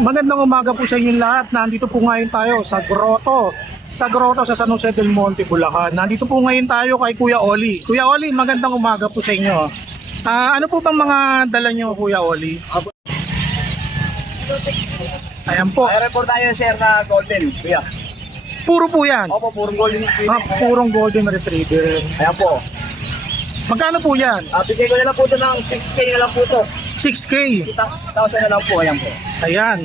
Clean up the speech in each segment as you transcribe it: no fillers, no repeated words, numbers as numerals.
Magandang umaga po sa inyong lahat. Nandito po ngayon tayo sa Grotto. Sa Grotto sa San Jose del Monte, Bulacan. Nandito po ngayon tayo kay Kuya Oli. Kuya Oli, magandang umaga po sa inyo. Ano po bang mga dala nyo, Kuya Oli? Ayan po. Mayroon po tayo sir na golden, kuya. Puro po yan. Opo, purong golden. Purong golden retriever. Ayan po. Magkano po yan? Bigay ko na lang po ito ng 6K na lang po ito. 6K. 2,000 na lang po, ayan po. Ayan.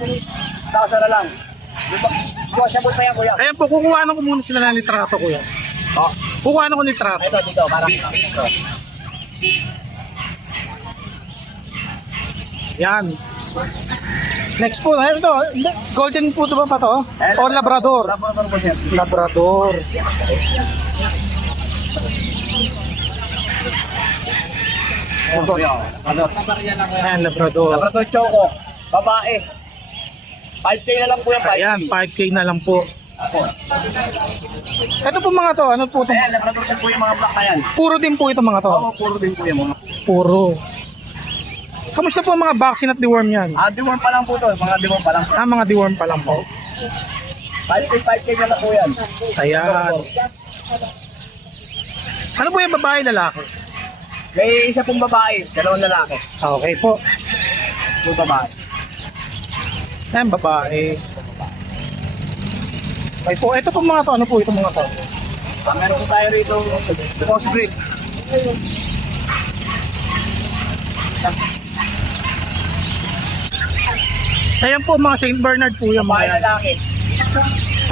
2,000 na lang. Kuha siya po pa yan, kuya. Ayan po, kukuhanan ko muna sila ng litrato, Kuya. Oh, Kukuhanan ko ng litrato. ito dito, parang ito. Yan. Next po, ito, golden po ito ba to? O Labrador? Labrador po siya. Labrador. Ayan po, kuya. Ayan, Labrador. Labrador choco, babae. 5K na lang po yan, 5K. Ayan, 5K na lang po. Apo. Ito po mga to, ano po ito? Ayan, Labrador po yung mga black na yan. Puro din po ito mga to. Oo, puro din po yung mga. Puro. Kamusta po ang mga vaccine at deworm yan? Deworm pa lang po to, mga deworm pa lang. Mga deworm pa lang po. 5K na lang po yan. Ayan. Ano po yung babae lalaki? May isa pong babae, dalawang lalaki. Okay po. Puro babae. Ayan, babae. Okay po, ito po mga to, ano po ito mga to? Meron po tayo rito, crossbreed. Ayan po mga Saint Bernard po yung Babae mga yan. lalaki.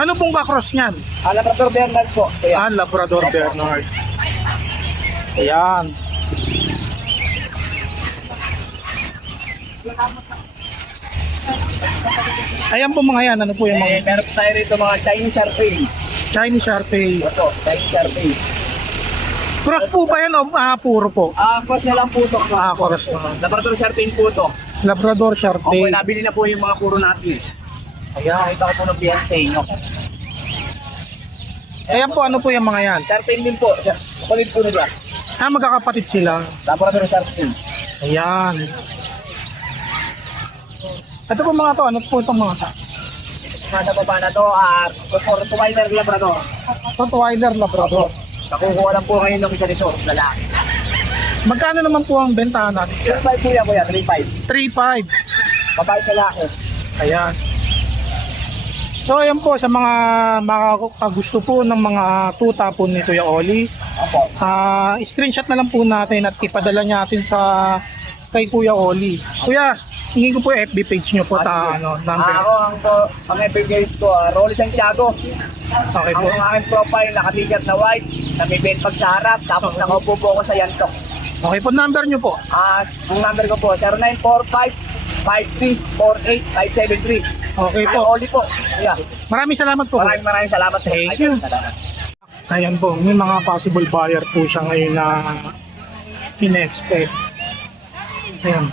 Ano pong kakross niyan? Labrador Bernard po. Kaya, Labrador Bernard. Ayan. Ayan po mga yan, ano po yung mga meron po tayo rito mga Chinese Sharpei. Chinese Sharpei. Ito, Chinese Sharpei. Cross po ba yan o puro po? Cross na lang po ito. Cross po. Labrador Sharpei po ito. Labrador Sharpei. Okay, nabili na po yung mga puro natin. Ayan, nakita ko po ng BNT. Ayan po, ano po yung mga yan? Sharpei din po. Kulit po nila. Magkakapatid sila. Labrador Sharpei. Ayan. Ito po mga to, ano po itong mga to? Nasa baba na to, Rottweiler Labrador. Rottweiler Labrador. Nakukuha lang po ngayon ng isa dito, lalaki. Magkano naman po ang bentahan natin? 3.5 po yan, kuya, 3.5. 3.5. Babae lalaki. Ayan. So ayan po sa mga makakagusto po ng mga tuta po ni Kuya Oli. Opo. Screenshot na lang po natin at ipadala natin sa kay Kuya Oli. Kuya, hingin ko po FB page nyo po number. Ako, ang FB ko, Rolly Santiago. Okay po. Ang aking profile, naka-t-shirt na white, na may bedpag sa harap, tapos nakaupo po ako sa yantok. Okay po, number nyo po. Ang number ko po, 0945-5348-573. Okay po. Oli po. Yeah. Maraming salamat po. Maraming salamat. Thank you. Salamat. Ayan po, may mga possible buyer po siya ngayon na in-expect. Ayan.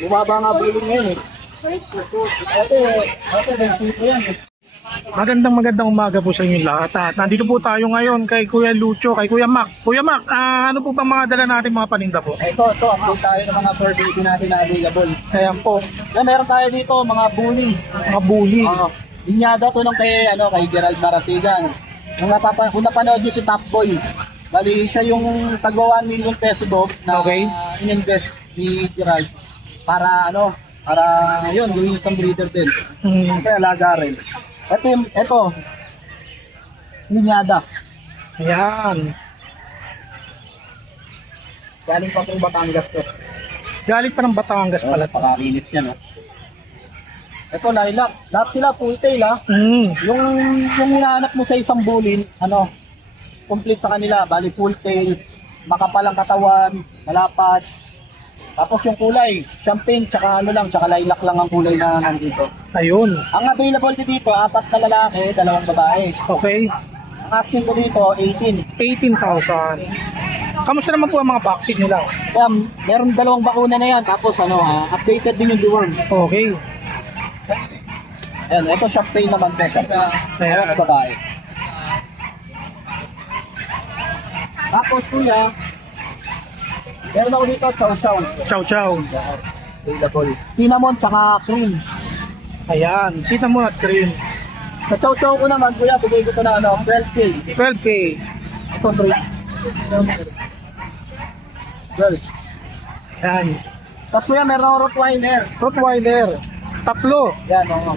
Bumaba nga billing ngayon eh. Ate, bensito yan eh. Magandang umaga po sa inyo lahat. At nandito po tayo ngayon kay Kuya Lucho, kay Kuya Mac. Kuya Mac, ano po bang mga dala natin mga paninda po? Ito, update tayo ng mga survey natin na available. Ayan po, Meron tayo dito mga bully. mga bully. Linyada to nung kay Gerald Marasigan. Kung napanood nyo si Top Boy, bali siya yung tagwa 1 million peso Bob na Okay. in-invest ni Gerald para yun, gawin isang breeder din. Kaya alaga rin. Ito, linyada. Ayan. Galing pa pong Batangas to. Galing pa ng Batangas pala. Pakarinis niya, no? Ito, lilac. Lahat sila full tail, ha? Yung hinahanap mo sa isang bulin, complete sa kanila. Bali, full tail, makapal ang katawan, malapad. Tapos yung kulay, champagne, tsaka lilac lang ang kulay na nandito. Ayun. Ang available dito, 4 na lalaki, 2 babae. Okay. Ang asking ko dito, 18. 18,000. Kamusta naman po ang mga vaccine nila? Kaya meron 2 bakuna na yan. Tapos updated din yung deworm. Okay. Ayan, ito shop pay naman po. Ayan, babae. Tapos kuya, meron ako dito, chow chow. Chow chow. Available. Cinnamon tsaka cream. Ayan, cinnamon at cream. Sa chow chow ko naman kuya, bigay ko ito na 12K. 12K. Ito, 3. 12. Ayan. Tapos kuya, meron ako Rottweiler. Rottweiler. Tatlo. Yan, oo.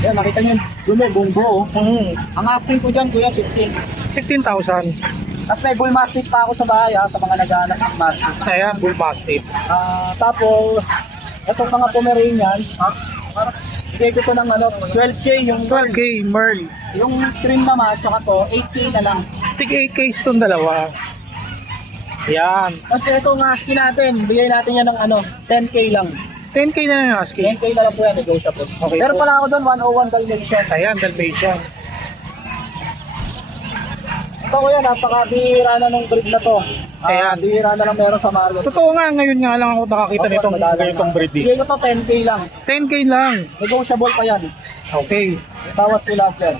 Yan, nakita nyo, dumi, buong buo. Mm. Ang asking ko dyan, kuya, 15. 15,000. Tapos may bull mastiff pa ako sa bahay, sa mga naghahanap ng mastiff. Ayan, bull mastiff. Tapos, itong mga Pomeranian, bigay ko ito ng 12K yung 12K, Merl. Yung trim naman, tsaka to, 8K na lang. Tig 8K itong dalawa. Ayan. Kasi itong husky natin, bigay natin yan ng 10K lang. 10K na lang yung husky. 10K na lang po yan, negotiable. Okay Pero po. pala ako doon, 101 Dalmatian. Ayan, Dalmatian. Ito ko yan, napakabihira na ng breed na to. Ayan. Bihira na lang meron sa market. Totoo nga, ngayon nga lang ako nakakita Okay, nitong madalang ganitong na. breed. Bigay ko to 10K lang. 10K lang. Negotiable pa yan. Okay. Tawas ko lang, sir.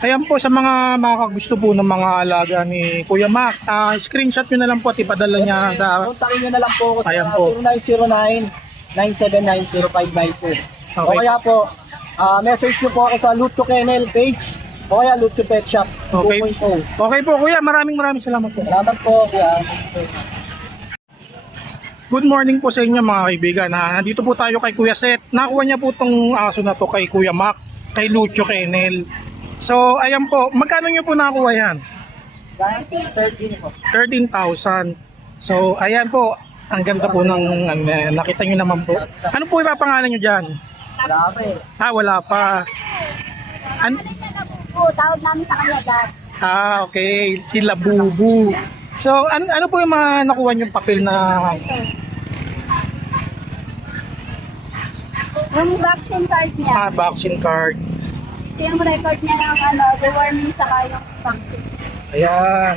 Ayan po sa mga makakagusto po ng mga alaga ni Kuya Mac. Screenshot nyo na lang po at ipadala niya sa... Kontakin nyo na lang po ako Ayan sa po. 0909-979-0592. O Okay. kaya po, message nyo po ako sa Lucho Kennel page o kaya Lucho Pet Shop Okay. 2.0. Okay po Kuya, maraming salamat po. Salamat po, kuya. Good morning po sa inyo mga kaibigan. Nandito po tayo kay Kuya Seth. Nakuha niya po itong aso na to kay Kuya Mac, kay Lucho Kennel. So ayan po, magkano niyo po nakuha yan? 13 po. 13,000. So ayan po, ang ganda po ng nakita niyo naman po. Ano po ipapangalan niyo diyan? Grabe. Wala pa. Tawag namin sa kanya, Dad. Okay, sila Bubu. So ano po yung mga nakuha niyong papel na Yung vaccine card niya, vaccine card? yung record niya ng deworming saka yung vaccine. Ayan.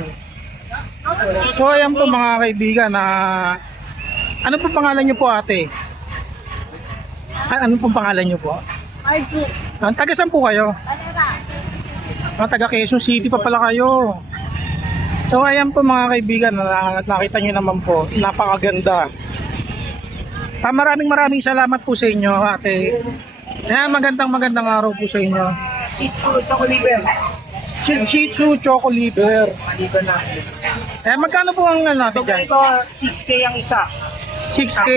So ayan po mga kaibigan, ano po pangalan niyo po ate? Ano po pangalan niyo po? RG, Taga saan po kayo? Alera. Taga Quezon City pa pala kayo. So ayan po mga kaibigan, nakita niyo naman po, napakaganda. Maraming salamat po sa inyo ate. Ayan, magandang araw po sa inyo. Shih Tzu, Choco Liver. Shih Tzu Choco Liver. Liver na. Magkano po ang natin dyan? Ito, 6K ang isa. 6K.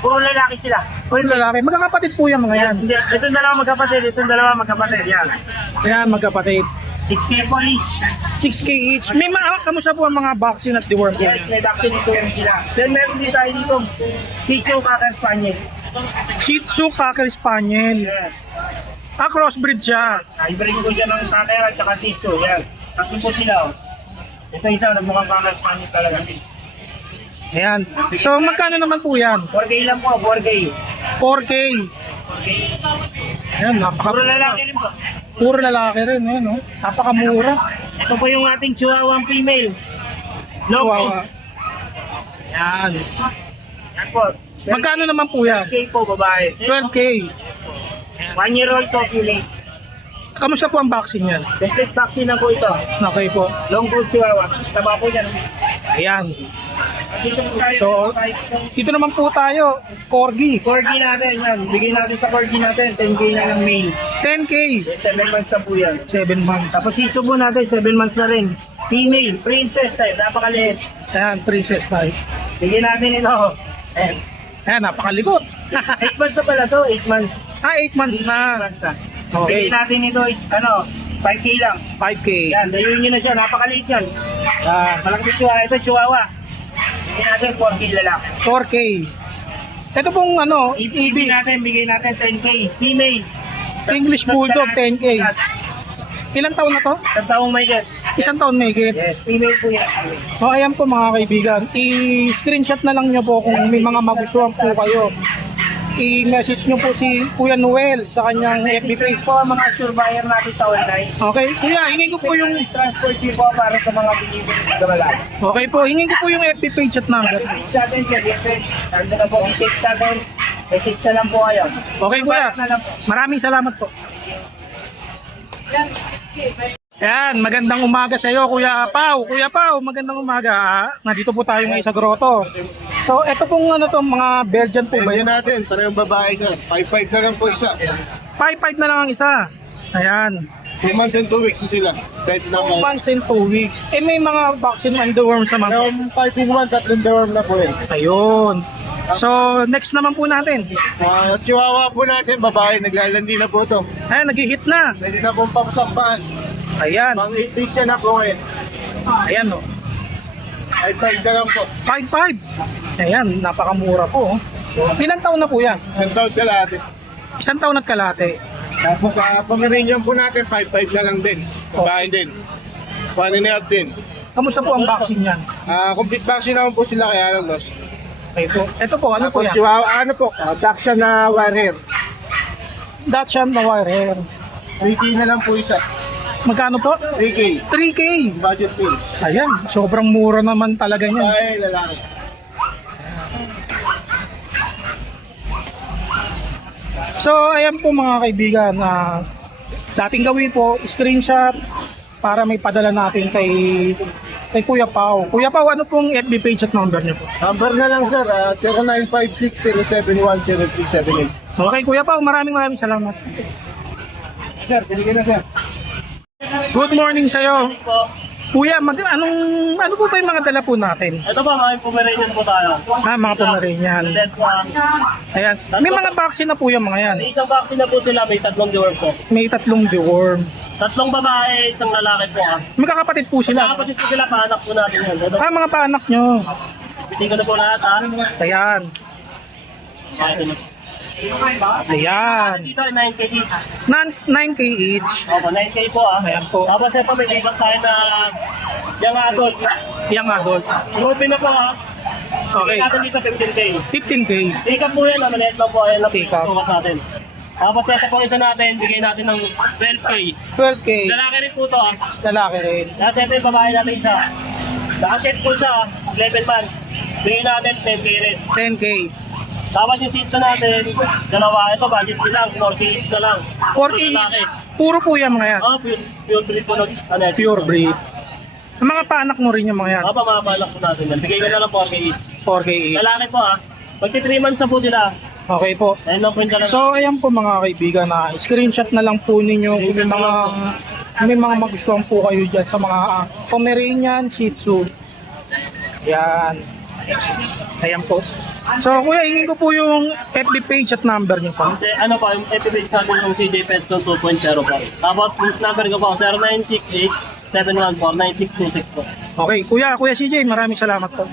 Puro lalaki sila. Puro lalaki. Magkakapatid po yan mga yan. Itong dalawa magkapatid, itong dalawa magkapatid. Yan. Ayan, magkapatid. 6K po each. 6K each. May kamusta po ang mga vaccine at deworm po? Yes, may vaccine ito yan sila. Then meron din tayo dito, Shih Tzu Cocker Spaniel. Shih Tzu Cocker Spaniel. Yes. Crossbreed siya. Hybrid ko siya ng Cocker at saka Shih Tzu. Yan. Tatlo po sila. Ito isa, nagmukhang Cocker Spaniel talaga. Ayan. So magkano naman po yan? 4K lang po, 4K. 4K. Ayan, Puro lalaki rin po. Puro lalaki rin. Ayan, no? Napakamura. Ito po yung ating Chihuahua female. Long Wow. Ayan. Yan po. Magkano naman po yan? 12K po, babae. 12K. 1-year-old populate. Kamusta po ang vaccine yan? Complete vaccine na po ito. Okay po. Long coat Chihuahua. Taba po yan. Ayan. Dito po tayo. So, dito naman po tayo. Corgi. Corgi natin yan. Bigay natin sa Corgi natin. 10K na ng male. 10K. 7 months na po yan. 7 months. Tapos Shih Tzu po natin, 7 months na rin. Female, princess type, napakaliit. Ayan, princess type. Bigyan natin ito. Ayan. Ayan, napakalikot. 8 months na pala to, 8 months. 8 months 8 na. months na. Okay. Bigyan natin ito is, 5K lang. 5K. Yan, dayuin nyo na siya, napakaliit yan. Malaki chihuahua, ito chihuahua. Bigyan natin 4K lalaki. 4K. Ito pong EB natin, bigay natin 10K. Female. English Bulldog 10K. Ilang taon na to? Isang taong may get. Isang taon may higit. Yes, female po yan. So ayan po mga kaibigan, i-screenshot na lang nyo po kung may mga magustuhan po kayo. i-message nyo po si Kuya Noel sa kanyang FB page po. Mga sure buyer natin sa online. Okay, Kuya, hingin ko po yung Transport fee po para sa mga delivery sa Gamalay. okay po, hingin ko po yung FB page at number. Sa atin, ando na po ang text sa atin. Message na lang po kayo. Okay, Kuya. Na lang po. Maraming salamat po. Yan, magandang umaga sa iyo, Kuya Pau. Kuya Pau, magandang umaga. Nandito po tayo ngayon sa grotto. So, ito pong ano to, mga Belgian po ba Pwede yun? natin, parehong babae sir. 5-5 na lang po isa. 5-5 na lang ang isa. Ayan. 2 months and 2 weeks na sila. Set na 2 mo. months and 2 weeks. Eh, may mga vaccine and deworm sa mga. Parehong 5 in 1, 3 deworm na po yun. Ayun. So, next naman po natin. Chihuahua po natin, babae, naglalandi na po to. Ayan, nag-hit na. Pwede na pong papasampahan. Ayan. Pang 8 weeks na po ngayon. Ayan, no. 5-5 na lang po. 5-5. Ayan, napakamura po. Ilang taon na po yan? Isang taon ka lahat. 1 taon at kalate. Tapos sa Pomeranian po natin, 5-5 na lang din. Babae din. 1.5 din. Kamusta po ang vaccine yan? Complete vaccine naman po sila kaya lang loss. Okay po. Ito po, ano po Tapos yan? Chihuahua, ano po, Dachshund na wire hair. Dachshund na wire hair. 3K na lang po isa. Magkano po? 3K. 3K. Budget po. Ayan, sobrang mura naman talaga niyan. Babae, lalaki. So, ayan po mga kaibigan, dating gawin po, screenshot para may padala natin kay Kuya Pau. Kuya Pau, ano pong FB page at number niyo po? Number na lang sir, 0956-071-0378. Okay, Kuya Pau, maraming salamat. Sir, binigyan na sir. Good morning sa'yo. Kuya, ano po ba yung mga dala po natin? Ito ba, mga Pomeranian po tayo. Mga Pomeranian. Then, Ayan. May mga vaccine na po yung mga yan. may isang vaccine na po sila, may 3 deworm po. May 3 deworm. 3 babae, isang lalaki po. Magkakapatid po sila. Nakapatid po sila, paanak po natin yun. Ito, Mga paanak nyo. hindi ko na po lahat, ha? Ayan. Ito na. Ayan. Dito ay 9K each. 9K each. Opo, 9K po, ha? Ayan po. Tapos ito, may ibang tayo na young adult. Young adult. Groupie na po, ha? Okay. Bigyan natin dito 15K. 15K. Take-up po yan, maliit lang po. Ayan lang po Take-up. yung focus natin. Tapos ito po isa natin, bigay natin ng 12K. 12K. Lalaki rin po to, ha? Lalaki rin. Tapos ito yung babae natin isa. Naka-set po siya, 11 months. Bigay natin 10K rin. 10K. Tapos yung sister natin, dalawa. Ito, budget ko lang, 4K each na lang. 4K. Lalaki. Puro po yan mga yan. Oh, pure breed po ng ano, Pure breed. Ang mga paanak mo rin yung mga yan. Apa, mga balak po natin yan. Bigay ko na lang 4K each. 4K each. Lalaki po, ha? Magti 3 months na po sila. Okay po. Ayun lang po yung dalawa. So ayan po mga kaibigan, na screenshot na lang po ninyo kung may mga magustuhan po kayo dyan sa mga Pomeranian Shih Tzu. Yan. Ayan po. So kuya, hingin ko po yung FB page at number niyo po. Kasi ano pa, yung FB natin yung CJ Petson 2.0 po. Tapos number ko po, 0968-714-9626 po. Okay, kuya CJ, maraming salamat po.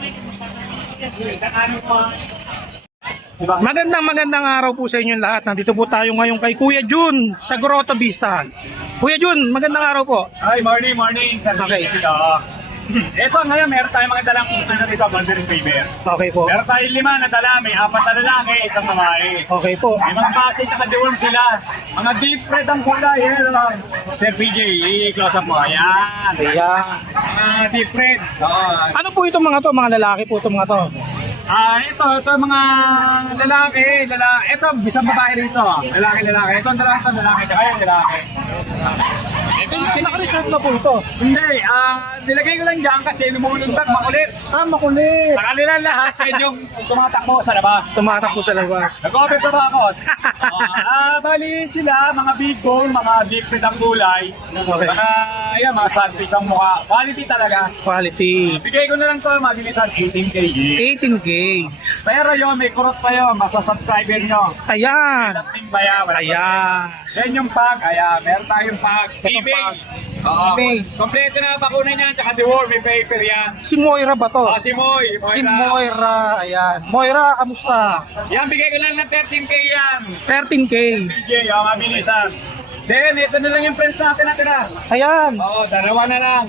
Magandang araw po sa inyong lahat. Nandito po tayo ngayon kay Kuya Jun sa Grotto Vista. Kuya Jun, magandang araw po. Hi, morning. Okay. Ito ngayon, meron tayong mga dalang dito, Bouldering Paper. Okay po. Meron tayong 5 na dala, may 4 na lalaki, isang babae. Okay po. May mga base at deworm sila. Mga deep red ang kulay. Sir PJ, i-close up mo. Ayan. Ayan. Mga deep red. Oo. Ano po itong mga to? Mga lalaki po itong mga to. Ito mga lalaki. Ito, isang babae rito. Lalaki. Ito ang dalawa, lalaki. Tsaka yung lalaki. Naka-reserve na po ito. Hindi, nilagay ko lang dyan kasi lumulundag, makulit. Makulit. Sa kanila lahat, yung tumatakbo sa labas. Tumatak po sa labas. Nag-over ko ba ako? Bali sila, mga big bone, mga deep red ang kulay. Okay. Mga sunfish ang mukha. Quality talaga. Quality. Bigay ko na lang to, mabilisan, 18K. 18K. Pero yun, may kurot pa yun, masasubscriber nyo. Ayan. Lating bayaw. Ayan. Yan yung pack, ayan, meron tayong pack. Itong eBay. pack. Oo. eBay. Kompleto na bakuna niyan, tsaka deworm, may paper yan. Si Moira ba to? Si Moy. Si Moira. Ayan. Moira, kamusta? Yan, bigay ko lang ng 13K yan. 13K. DJ, mabilisan. Then, ito na lang yung friends natin natira. Ayan. Oo, dalawa na lang.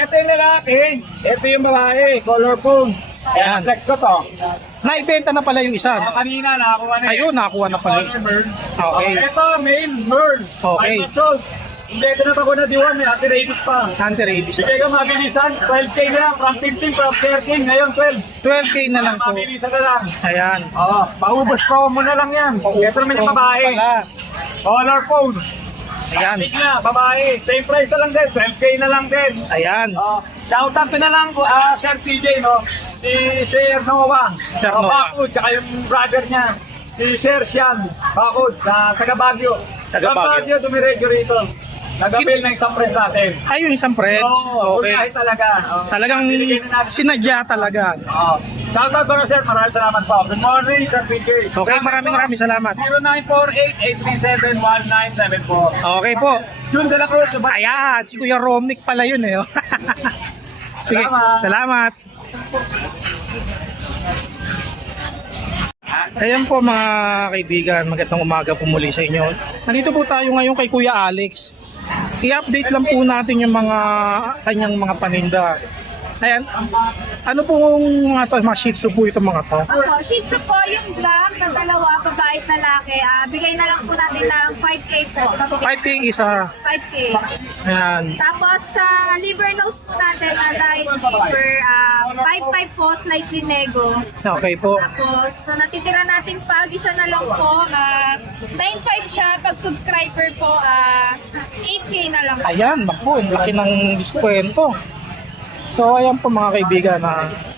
Ito yung lalaki. Ito yung babae. Colorful. Ayan. Flex ko to. Naibenta na pala yung isa. Kanina, nakakuha na Ayun, nakakuha na pala yung isa. Okay. Ito, male, bird. Okay. 5 months old. Hindi, ito na pa ko na diwan, may anti-rabies pa. Anti-rabies. Sige ka mabilisan, 12K na lang, from 15, from 13, ngayon 12. 12K na lang po. Mabilisan na lang. Ayan. Oo, paubos pa mo na lang yan. Ito naman yung babae. Pala. Color phone. Ayan. Big na, babae. Same price na lang din, 12K na lang din. Ayan. Shoutout ko na lang, Sir TJ, no? Si Sir Noah. Sir Noah. Bakod, tsaka yung brother niya. Si Sir Sian Bakod, na taga Baguio. Taga Baguio. Dumiredyo rito. Nag-appeal ng isang friends natin. Ayun, isang friend. Oo, Okay. okay. Talaga. Talagang Binigyan na natin. sinadya talaga. Oo. Shoutout ko na sir, maraming salamat po. Good morning, Sir TJ. Okay, maraming salamat. 0948-837-1974. Okay po. Jun de la Cruz, Dubai. Ayan, si Kuya Romnick pala yun eh. Sige, salamat. Ayan po mga kaibigan, magandang umaga po muli sa inyo. Nandito po tayo ngayon kay Kuya Alex. I-update lang po natin yung mga kanyang mga paninda. Ayan, ano pong mga to, mga shih tzu po itong mga to? Opo, Shih Tzu po yung black na dalawa, babae at lalaki. Bigay na lang po natin ng 5K po. 5K isa. 5K. Ayan. Tapos sa liver nose po natin na light liver, 5.5 po, slightly nego. Okay po. Tapos, natitira natin pag isa na lang po, 9.5 siya. Pag subscriber po, 8K na lang. Ayan, naku, laki ng diskwento. So ayan po mga kaibigan,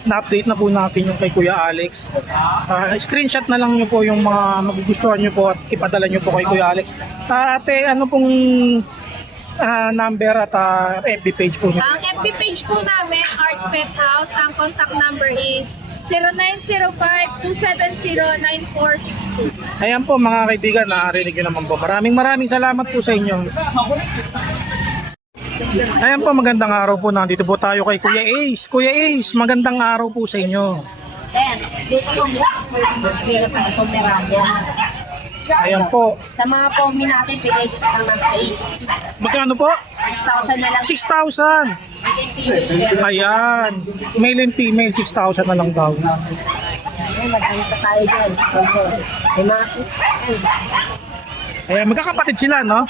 na-update na po natin yung kay Kuya Alex. Screenshot na lang nyo po yung mga magugustuhan nyo po at ipadala nyo po kay Kuya Alex. Ate, ano pong number at FB page po nyo? Ang FB page po namin, Art Pet House. Ang contact number is 0905-270-9462. Ayan po mga kaibigan, narinig nyo naman po. Maraming salamat po sa inyo. Ayan po, magandang araw po. Nandito po tayo kay Kuya Ace. Kuya Ace, magandang araw po sa inyo. Ayan po. Sa mga pomi natin, bigay ko lang ng size. Magkano po? 6,000 na lang. 6,000. Ayan. Male and female, 6,000 na lang daw. Ayun, magkanta tayo dyan. May mga Ayan, magkakapatid sila, no?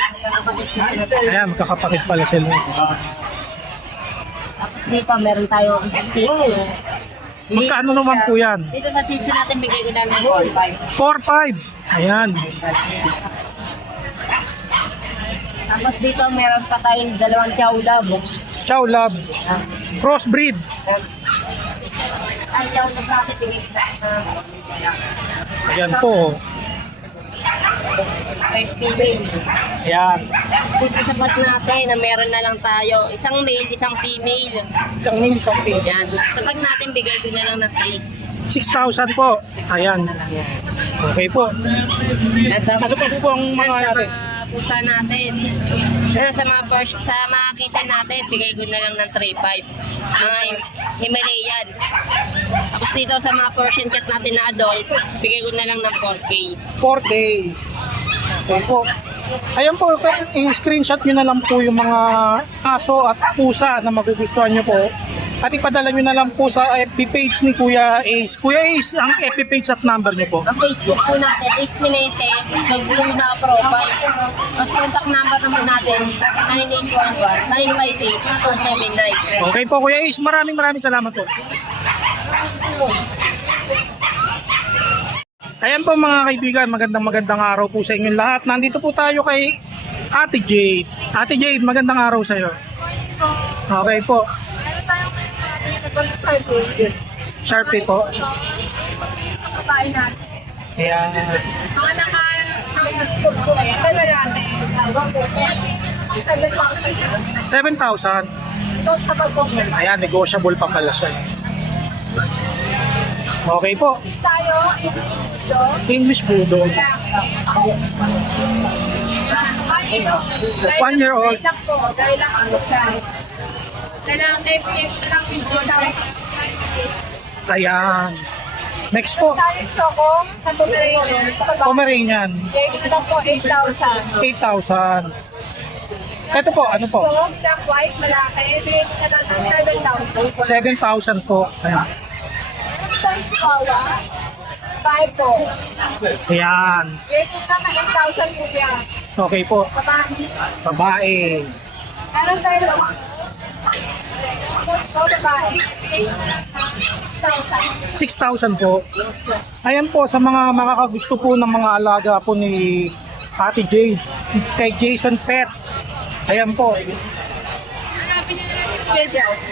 Ayan, magkakapatid pala sila. Tapos dito, meron tayo isang Magkano naman po yan? Dito sa sitio natin, bigay ko namin 4,500. 4,500. Ayan. Tapos dito, meron pa tayong dalawang chow lab. Chow Lab. Crossbreed. Ang chow lab natin, bigay ko Ayan po. First female. Ayan. Tapos dito sa bat natin, na meron na lang tayo. Isang male, isang female. Isang male, isang female. Yan. Sa bat natin, bigay ko na lang ng size. 6,000 po. Ayan. Okay po. At Ano pa po ang mga sa natin? mga pusa natin. Sa mga Porsche, sa mga kitten natin, bigay ko na lang ng 3,500. Mga Himalayan. Tapos dito sa mga Persian cat natin na adult, bigay ko na lang ng 4K. 4K. Okay po. Ayan po, i-screenshot nyo na lang po yung mga aso at pusa na magugustuhan nyo po. At ipadala nyo na lang po sa FB page ni Kuya Ace. Kuya Ace, ang FB page at number nyo po. Ang Facebook po natin, Ace Meneses, nag-blue na profile. Mas contact number naman natin, 9811-958-279. Okay po Kuya Ace, maraming salamat po. Ayan po mga kaibigan, magandang araw po sa inyong lahat. Nandito po tayo kay Ate Jade. Ate Jade, magandang araw sa iyo. Okay po. Sharpie po. Babae natin. Ayan. Mga naka-scoop po. Ito na natin. 7,000. 7,000. Ito sa pag-comment. Ayan, negotiable pa pala siya. Okay po. Tayo, English Bulldog. 1 year old. Dahil lang ang siya. Kailangan FX na lang yung Ayan. Next po, tayo choco, sa Pomeranian. Pomeranian. Ito na po, 8,000. 8,000. Ito po, ano po? So, black white, malaki. Bigay na natin 7,000. 7,000 po. Ayan. Isang chihuahua. 5 po. Ayan. Rated naman 8,000 po yan. Okay po. Babae. Babae. Meron tayo. Babae. 6,000. 6,000 po. Ayan po, sa mga makakagusto po ng mga alaga po ni Ate Jade, kay Jason Pet. Ayan po.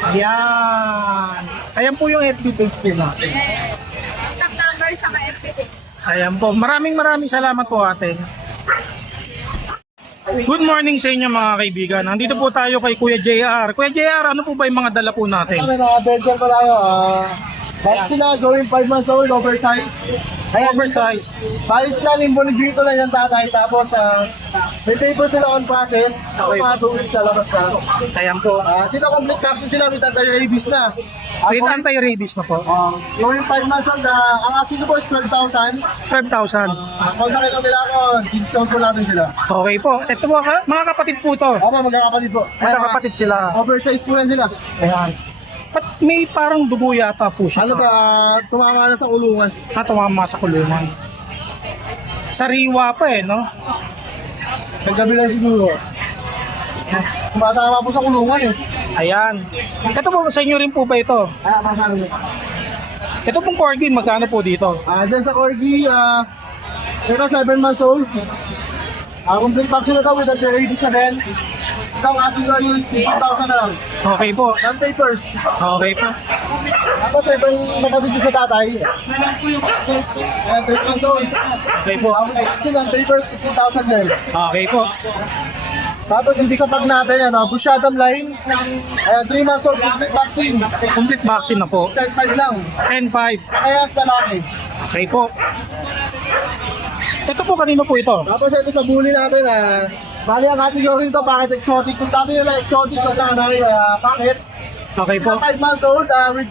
Ayan. Ayan po yung FB page po natin. Contact number sa FB. Ayan po. Maraming salamat po ate. Good morning sa inyo mga kaibigan. Nandito po tayo kay Kuya JR. Kuya JR, ano po ba yung mga dala po natin? Ano mga Belgian ko tayo, bakit sila going 5 months old, oversize. Ayan, Oversize. Balis lang, imbonigito lang yung tatay, tapos may paper sila on process, Okay. mga 2 weeks na labas na. Ayan po. Dito complete vaccine sila, may anti-rabies na. With anti-rabies na po. Going 5 months old, ang asin ko po is 12,000. 12,000. Pag nakita nila ako, discount ko natin sila. Okay po. Ito po, mga kapatid po to. Opo, magkakapatid po. Magkakapatid sila. Oversize po yan sila. Ayan. Ba't may parang dugo yata po siya? Ano ka, tumama na sa kulungan. Tumama sa kulungan. Sariwa pa eh, no? Naggabi lang siguro. Tumatama po sa kulungan eh. Ayan. Ito po, sa inyo rin po ba ito? Masabi mo. Ito pong corgi, magkano po dito? Dyan sa Corgi, ito 7 months old. Complete vaccine na ito with anti-rabies na din. Ito ang asin ko yung 15,000 na lang. Okay po. Non-papers. Okay po. Tapos itong kapatid ko sa tatay. 3 months old. Okay po. Vaccine, non-papers, 15,000 din. Okay po. Tapos hindi sa pag natin, Bushadam line. 3 months old, complete vaccine. Complete vaccine na po. 10.5 lang. 10-5. Kaya sa lalaki. Okay po. Ito po, kanino po ito? Tapos ito sa bully natin, bali ang category nito, bakit exotic? Kung dati nila exotic, pag namin, bakit? Okay po. 5 months old, with,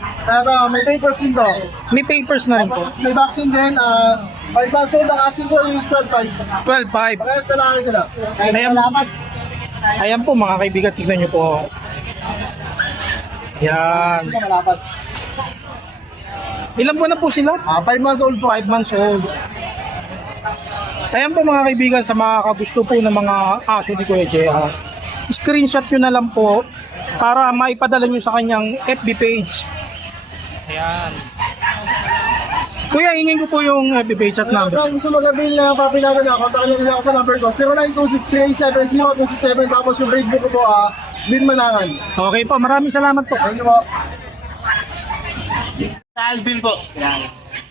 may papers din to. May papers na rin po. Tapos may vaccine din, 5 months old, ang asin ko yung 12.5. 12-5. Parehas na lang sila. Ayan. Salamat. Ayan po mga kaibigan, tignan nyo po. Yan. Sige, malapat. Ilan po na po sila? 5 months old po. 5 months old. Ayan po mga kaibigan, sa mga kagusto po ng mga aso ni Kuya JR, screenshot nyo na lang po para maipadala nyo sa kanyang FB page. Ayan. Kuya, hingin ko po yung FB page at number. Kung gusto mag-avail na papi natin na, kontakin nyo ako sa number ko, 0926-387-0267, tapos yung Facebook ko po, Bin Manangan. Okay po, maraming salamat po. Thank you po. Alvin po.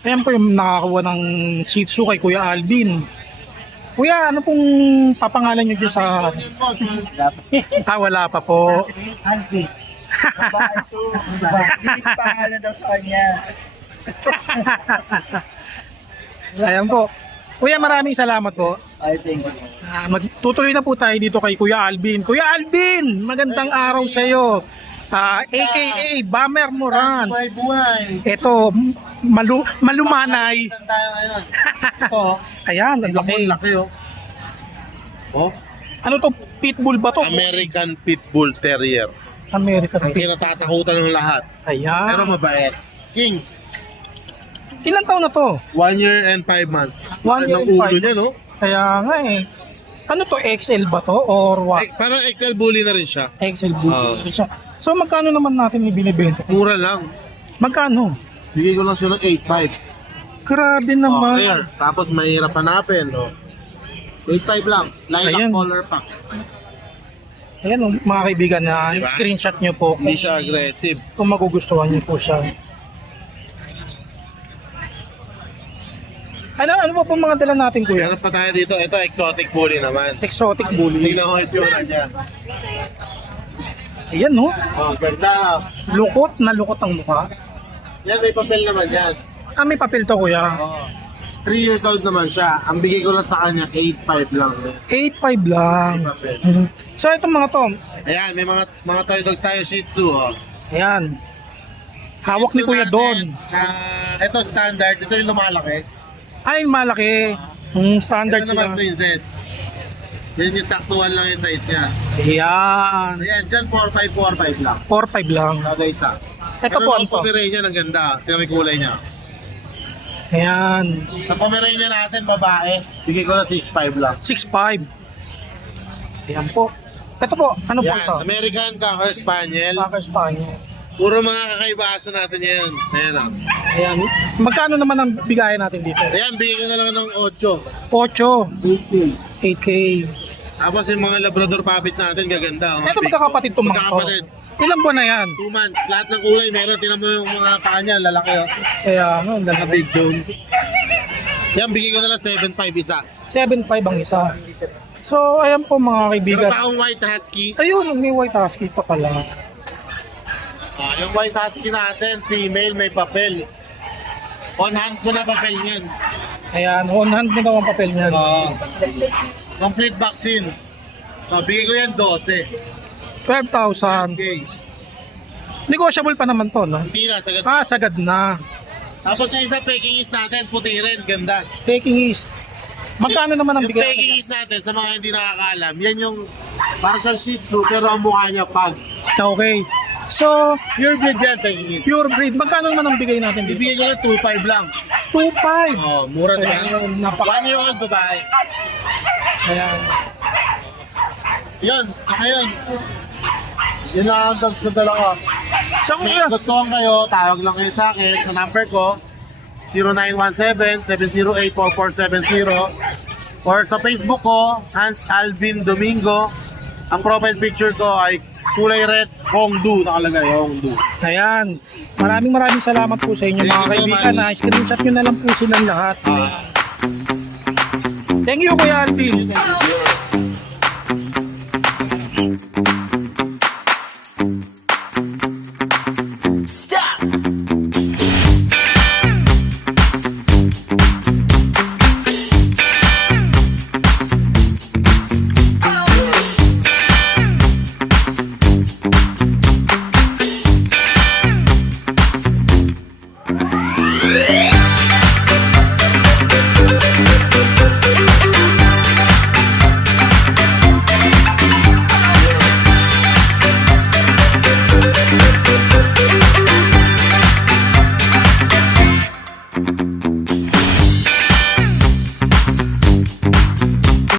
Ayan po yung nakakuha ng Shih Tzu kay Kuya Alvin. Kuya, ano pong papangalan nyo dyan sa... wala pa po. Alvin. Pangalan daw sa kanya. Ayan po. Kuya, maraming salamat po. I think. Magtutuloy na po tayo dito kay Kuya Alvin. Kuya Alvin, magandang araw sa iyo. AKA Bummer Moran. Buhay-buhay. Ito, malumanay. Tayo ngayon. Ito, Ayan, ang laki. laki oh. Oh, Ano to? Pitbull ba to? American Pitbull Terrier. American Ang Pitbull. kinatatakutan ng lahat. Ayan. Pero mabait. King, Ilan taon na to? 1 year and 5 months. 1 year Ang and ulo 5. niya, no? Kaya nga eh. Ano to? XL ba to? Or what? Parang XL bully na rin siya. XL Blue. So magkano naman natin ibinibenta? Mura lang. Magkano? Bigay ko lang siya ng 8.5. Grabe Oh, naman. clear. Tapos mahirap hanapin, no? 8.5 lang. Lilac Ayan. color pack. Ayan oh, mga kaibigan na Diba? screenshot nyo po Hindi siya aggressive. kung magugustuhan nyo po siya. Ano po pong mga dala natin kuya? Meron pa tayo dito. Ito, exotic bully naman. Exotic bully. Tingnan mo yung tsura niya. Ayan no. Oh, ganda. Lukot na lukot ang mukha. Yan, may papel naman yan. May papel to kuya. Oh. 3 years old naman siya. Ang bigay ko lang sa kanya, 8.5 lang. 8.5 lang. Papel. So itong mga to. Ayan, may mga toy dogs tayo, Shih Tzu. Oh. Ayan. Hawak ni Shih Tzu Kuya natin, Don. ito standard. Ito yung lumalaki. Ay malaki. Standard Ito naman sila. princess. Yan yung saktuhan lang yung size niya. Ayan. Ayan, dyan 4.5 lang. 4.5 lang. Kada isa. Ito Pero po, ang ano po? Pomeranian, ang ganda. Tingnan mo yung kulay niya. Ayan, Sa Pomeranian natin, babae, bigay ko na 6'5 lang. 6'5". Ayan po. Ito po, ano po Yan, ito? American Cocker Spaniel. Cocker Spaniel. Puro mga kakaibasan natin yan. Ayan o. Ayan. Magkano naman ang bigayan natin dito? Ayan, bigay ko na lang ng 8. 8. 8K. Tapos yung mga Labrador puppies natin, gaganda. Oh. Ito magkakapatid itong mga to. Magkakapatid. Ilan buwan na yan? 2 months. Lahat ng kulay meron. Tinan mo yung mga paa niya, lalaki oh. Kaya ano, ang Mga lalaki. big bone. Yan, bigay ko na lang 7'5 isa. 7.5 ang isa. So, ayan po mga Meron kaibigan. pa akong white husky. Ayun, may white husky pa pala. Yung white husky natin, female, may papel. On hand ko na papel niyan. Ayan, on hand mo daw ang papel niyan. Complete vaccine. So, bigay ko yan 12. 12,000. Okay. Negotiable pa naman to, no? Hindi na, sagad. Sagad na. Tapos yung isa Pekingese natin, puti rin, ganda. Taking East. Magkano naman ang Yung bigay? Pekingese natin, sa mga hindi nakakaalam, yan yung parang siyang Shih Tzu, pero ang mukha niya pag. Okay. So, Pure breed yan, Pekingese. pure breed. Magkano naman ang bigay natin dito? Ibigay ko lang 2.5 lang. 2.5. Oh, mura di ba? Ayun, napaka- 1 year old babae. Ayan. Yun, ayun. Yun lang ang dogs ko dalawa. So, May kuya, gustuhan kayo, tawag lang kayo sa akin. Sa number ko, 0917-708-4470. Or sa Facebook ko, Hans Alvin Domingo. Ang profile picture ko ay kulay red, Hongdu, nakalagay, Hongdu. ayan. Maraming salamat po sa inyo Thank mga you so kaibigan. much. Screenshot nyo na lang po silang lahat. Thank you, Kuya Alvin.